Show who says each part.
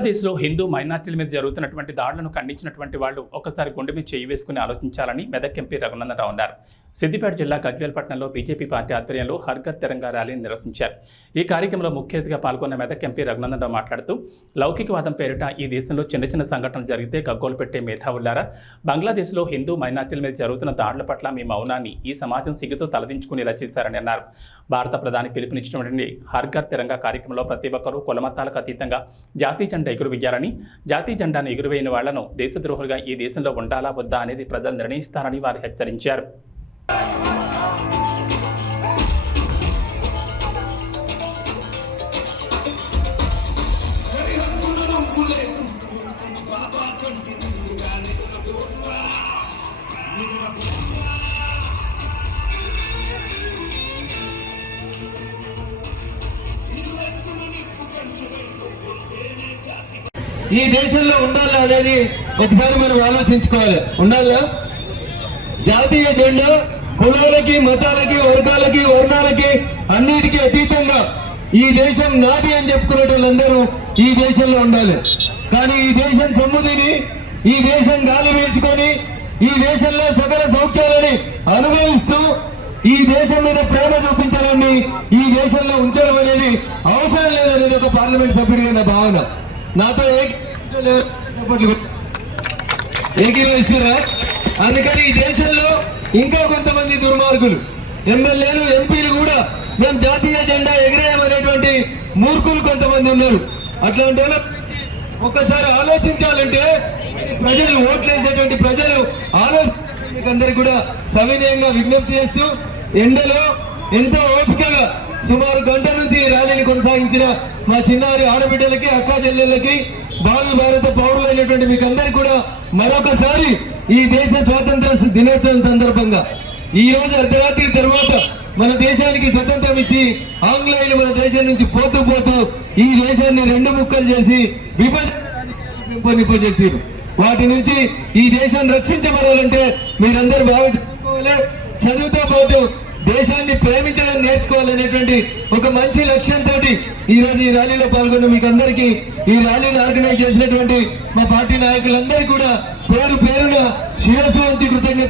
Speaker 1: బంగ్లాదేశ్లో హిందూ మైనార్టీల మీద జరుగుతున్నటువంటి దాడులను ఖండించినటువంటి వాళ్ళు ఒక్కసారి గుండె మీద చేయి వేసుకుని ఆలోచించాలని మెదక్ ఎంపీ రఘునందనరావు అన్నారు. సిద్దిపేట జిల్లా గజ్వేల్పట్నంలో బీజేపీ పార్టీ ఆధ్వర్యంలో హర్గత్ తిరంగా ర్యాలీని నిర్వహించారు. ఈ కార్యక్రమంలో ముఖ్య అతిథిగా పాల్గొన్న మెదక్ ఎంపీ రఘునందనరావు మాట్లాడుతూ లౌకికవాదం పేరిట ఈ దేశంలో చిన్న చిన్న సంఘటనలు జరిగితే గగ్గోలు పెట్టే మేధావులారా బంగ్లాదేశ్లో హిందూ మైనార్టీల మీద జరుగుతున్న దాడుల పట్ల మీ మౌనాన్ని ఈ సమాజం సిగ్గుతో తలదించుకునేలా చేశారని అన్నారు భారత ప్రధాని పిలుపునిచ్చినటువంటి హర్గర్ తిరంగ కార్యక్రమంలో ప్రతి ఒక్కరూ కులమతాలకు అతీతంగా జాతీయ జెండా ఎగురవేయాలని జాతీయ జెండాను ఎగురవేయని వాళ్ళను దేశద్రోహులుగా ఈ దేశంలో ఉండాలా వద్దా అనేది ప్రజలు నిర్ణయిస్తారని వారు హెచ్చరించారు.
Speaker 2: ఈ దేశంలో ఉండాలా అనేది ఒకసారి మనం ఆలోచించుకోవాలి. ఉండాలా? జాతీయ జెండా కులాలకి మతాలకి వర్గాలకి వర్ణాలకి అన్నిటికీ అతీతంగా ఈ దేశం నాది అని చెప్పుకునే వాళ్ళందరూ ఈ దేశంలో ఉండాలి. కానీ ఈ దేశం సొమ్ముదిని ఈ దేశం గాలి పీల్చుకొని ఈ దేశంలో సకల సౌఖ్యాలని అనుభవిస్తూ ఈ దేశం మీద ప్రేమ చూపించాలని ఈ దేశంలో ఉంచడం అనేది అవసరం లేదనేది ఒక పార్లమెంట్ సభ్యుడిగా నా భావన. నాతో ఏ ఏకీభవిస్తారా అందుకని ఈ దేశంలో ఇంకా కొంతమంది దుర్మార్గులు ఎమ్మెల్యేలు ఎంపీలు కూడా మేము జాతీయ జెండా ఎగిరేయమనేటువంటి మూర్ఖులు కొంతమంది ఉన్నారు. అట్లాంటి ఒక్కసారి ఆలోచించాలంటే ప్రజలు ఓట్లేసేటువంటి ప్రజలు ఆలోచించడానికి కూడా సవినయంగా విజ్ఞప్తి చేస్తూ ఎండలో ఎంతో ఓపికగా సుమారు గంట నుంచి ర్యాలీని కొనసాగించిన మా చిన్నారి ఆడబిడ్డలకి అక్కా చెల్లెళ్ళకి భావి భారత పౌరులైనటువంటి మీకు అందరికీ కూడా మరొకసారి ఈ దేశ స్వాతంత్ర దినోత్సవం సందర్భంగా ఈ రోజు అర్ధరాత్రి తర్వాత మన దేశానికి స్వతంత్రం ఇచ్చి ఆంగ్లేయులు మన దేశం నుంచి పోతూ పోతూ ఈ దేశాన్ని రెండు ముక్కలు చేసి విభజన పెంపొందింపజేసారు వాటి నుంచి ఈ దేశం రక్షించబడాలంటే మీరందరూ బాగా చదువుకోవాలి. చదువుతో పాటు దేశాన్ని ప్రేమించడం నేర్చుకోవాలనేటువంటి ఒక మంచి లక్ష్యంతో ఈ రోజు ఈ ర్యాలీలో పాల్గొన్న మీకు అందరికీ ఈ ర్యాలీని ఆర్గనైజ్ చేసినటువంటి మా పార్టీ నాయకులందరికీ కూడా పేరు పేరున శిరస్సు వంచి కృతజ్ఞత